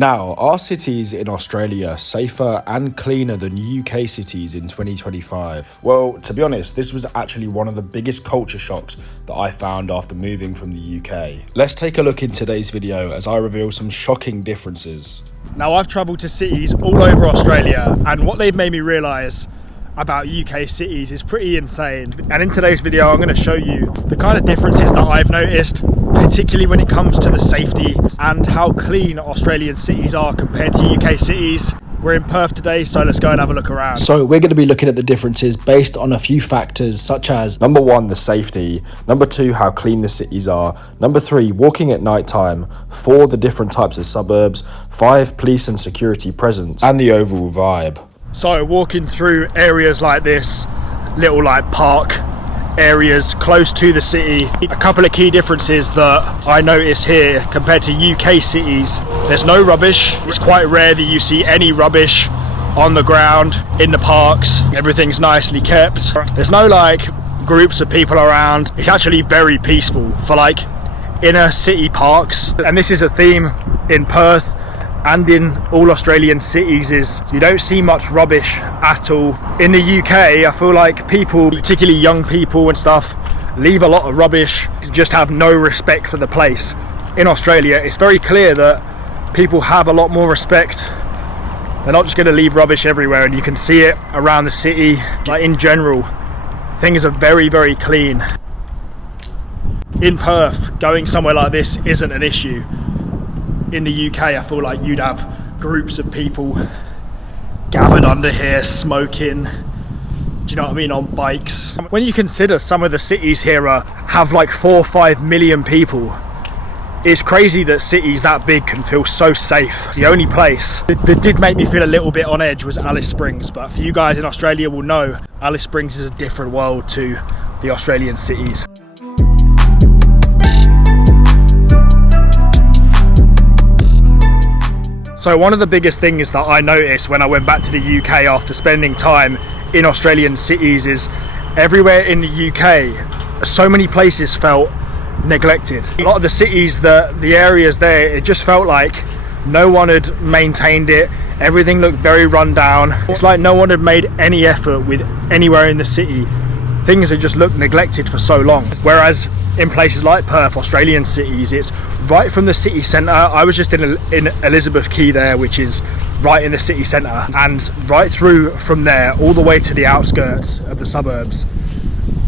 Now, are cities in Australia safer and cleaner than UK cities in 2025? Well, to be honest, this was actually one of the biggest culture shocks that I found after moving from the UK. Let's take a look in today's video as I reveal some shocking differences. Now, I've travelled to cities all over Australia, and what they've made me realise about UK cities is pretty insane. And in today's video, I'm going to show you the kind of differences that I've noticed, particularly when it comes to the safety and how clean Australian cities are compared to UK cities. We're in Perth today, so let's go and have a look around. So we're going to be looking at the differences based on a few factors such as number 1, the safety, number 2, how clean the cities are, number 3, walking at night time, 4, the different types of suburbs, 5, police and security presence, and the overall vibe. So walking through areas like this, little like park areas close to the city, a couple of key differences that I notice here compared to UK cities. There's no rubbish. It's quite rare that you see any rubbish on the ground in the parks. Everything's nicely kept. There's no like groups of people around. It's actually very peaceful for like inner city parks, and this is a theme in Perth and in all Australian cities, is you don't see much rubbish at all. In the UK, I feel like people, particularly young people and stuff, leave a lot of rubbish, just have no respect for the place. In Australia, it's very clear that people have a lot more respect. They're not just going to leave rubbish everywhere, and you can see it around the city. Like in general, things are very, very clean. In Perth, going somewhere like this isn't an issue. In the UK, I feel like you'd have groups of people gathered under here smoking, do you know what I mean, on bikes. When you consider some of the cities here have like 4 or 5 million people, it's crazy that cities that big can feel so safe. The only place that did make me feel a little bit on edge was Alice Springs, but for you guys in Australia will know Alice Springs is a different world to the Australian cities. So one of the biggest things that I noticed when I went back to the UK after spending time in Australian cities is everywhere in the UK, so many places felt neglected. A lot of the cities, the areas there, it just felt like no one had maintained it. Everything looked very run down. It's like no one had made any effort with anywhere in the city. Things had just looked neglected for so long. Whereas in places like Perth, Australian cities, it's right from the city centre. I was just in Elizabeth Quay there, which is right in the city centre, and right through from there all the way to the outskirts of the suburbs.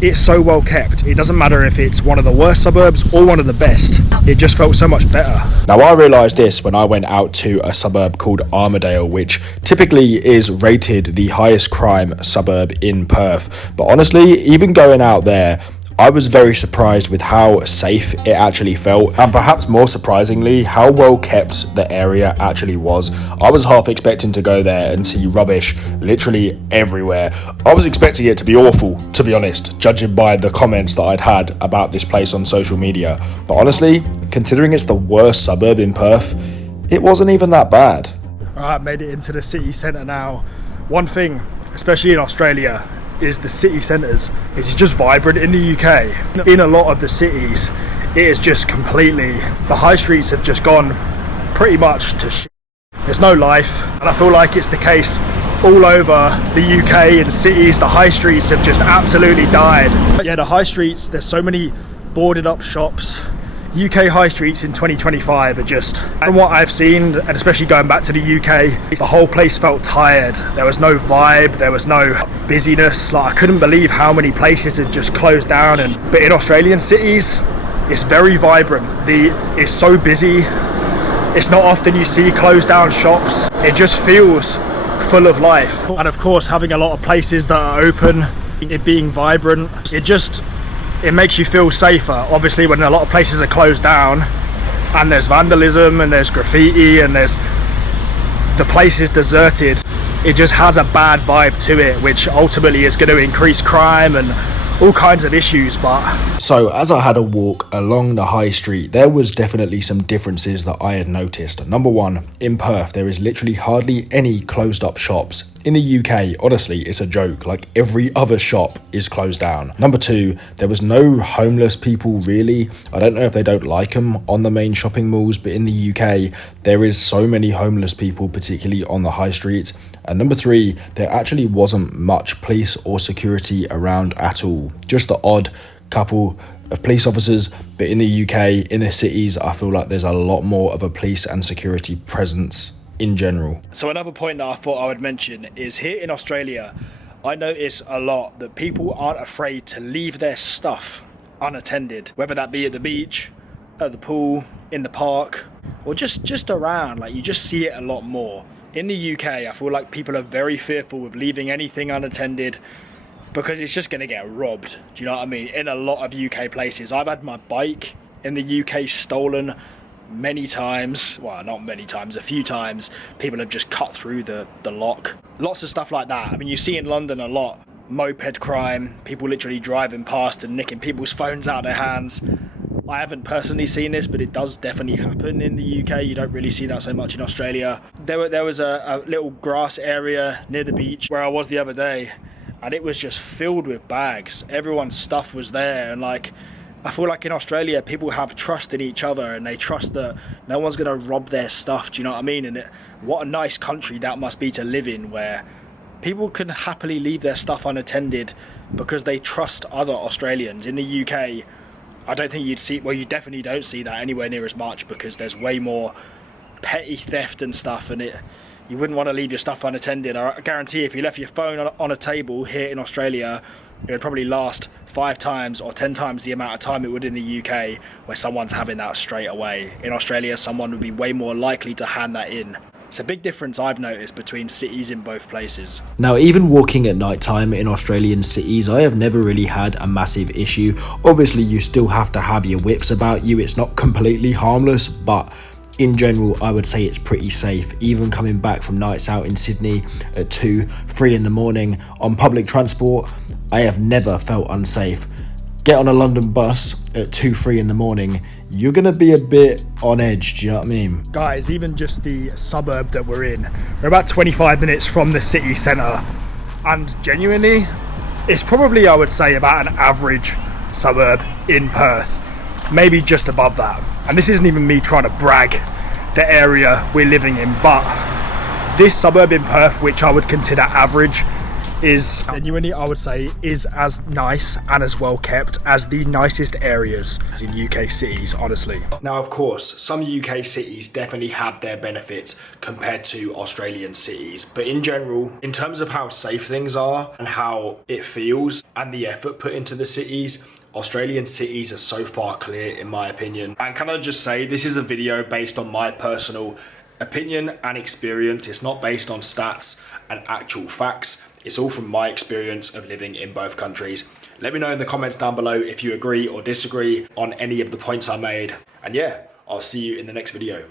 It's so well kept. It doesn't matter if it's one of the worst suburbs or one of the best. It just felt so much better. Now, I realised this when I went out to a suburb called Armadale, which typically is rated the highest crime suburb in Perth. But honestly, even going out there, I was very surprised with how safe it actually felt, and perhaps more surprisingly, how well kept the area actually was. I was half expecting to go there and see rubbish literally everywhere. I was expecting it to be awful, to be honest, judging by the comments that I'd had about this place on social media. But honestly, considering it's the worst suburb in Perth, it wasn't even that bad. Alright, made it into the city centre now. One thing, especially in Australia, is the city centres. It's just vibrant in the UK. In a lot of the cities, it is just completely, the high streets have just gone pretty much to shit. There's no life, and I feel like it's the case all over the UK and cities. The high streets have just absolutely died. Yeah, the high streets, there's so many boarded up shops. UK high streets in 2025 are just, from what I've seen, and especially going back to the UK, the whole place felt tired. There was no vibe, there was no busyness. Like, I couldn't believe how many places had just closed down. But in Australian cities, it's very vibrant. It's so busy. It's not often you see closed down shops. It just feels full of life. And of course, having a lot of places that are open, it being vibrant, it makes you feel safer. Obviously, when a lot of places are closed down and there's vandalism and there's graffiti and the place is deserted, it just has a bad vibe to it, which ultimately is going to increase crime and all kinds of issues. But so as I had a walk along the high street, there was definitely some differences that I had noticed. Number 1, in Perth, there is literally hardly any closed up shops. in the UK, honestly, it's a joke. Like, every other shop is closed down. Number 2, there was no homeless people really. I don't know if they don't like them on the main shopping malls, but in the UK, there is so many homeless people, particularly on the high street. And number 3, there actually wasn't much police or security around at all. Just the odd couple of police officers, but in the UK, in the cities, I feel like there's a lot more of a police and security presence in general. So another point that I thought I would mention is here in Australia, I notice a lot that people aren't afraid to leave their stuff unattended, whether that be at the beach, at the pool, in the park, or just around. Like, you just see it a lot more. In the UK, I feel like people are very fearful of leaving anything unattended because it's just going to get robbed. Do you know what I mean? In a lot of UK places, I've had my bike in the UK stolen many times. Well, not many times, a few times. People have just cut through the lock. Lots of stuff like that. I mean, you see in London a lot. Moped crime, people literally driving past and nicking people's phones out of their hands. I haven't personally seen this, but it does definitely happen in the UK. You don't really see that so much in Australia. There was a little grass area near the beach where I was the other day, and it was just filled with bags. Everyone's stuff was there, and like, I feel like in Australia, people have trust in each other and they trust that no one's going to rob their stuff. Do you know what I mean? And what a nice country that must be to live in, where people can happily leave their stuff unattended because they trust other Australians. In the UK, I don't think you'd see, well, you definitely don't see that anywhere near as much because there's way more petty theft and stuff, and you wouldn't want to leave your stuff unattended. I guarantee if you left your phone on a table here in Australia, it would probably last 5 times or 10 times the amount of time it would in the UK, where someone's having that straight away. In Australia, someone would be way more likely to hand that in. It's a big difference I've noticed between cities in both places. Now, even walking at night time in Australian cities, I have never really had a massive issue. Obviously, you still have to have your wits about you. It's not completely harmless, but in general, I would say it's pretty safe. Even coming back from nights out in Sydney at 2, 3 in the morning on public transport, I have never felt unsafe. Get on a London bus at 2, 3 in the morning, you're gonna be a bit on edge, do you know what I mean? Guys, even just the suburb that we're in, we're about 25 minutes from the city centre, and genuinely, it's probably, I would say, about an average suburb in Perth, maybe just above that. And this isn't even me trying to brag the area we're living in, but this suburb in Perth, which I would consider average, is genuinely, I would say, is as nice and as well kept as the nicest areas in UK cities, honestly. Now, of course, some UK cities definitely have their benefits compared to Australian cities, but in general, in terms of how safe things are and how it feels and the effort put into the cities, Australian cities are so far clear, in my opinion. And can I just say, this is a video based on my personal opinion and experience. It's not based on stats and actual facts. It's all from my experience of living in both countries. Let me know in the comments down below if you agree or disagree on any of the points I made. And yeah, I'll see you in the next video.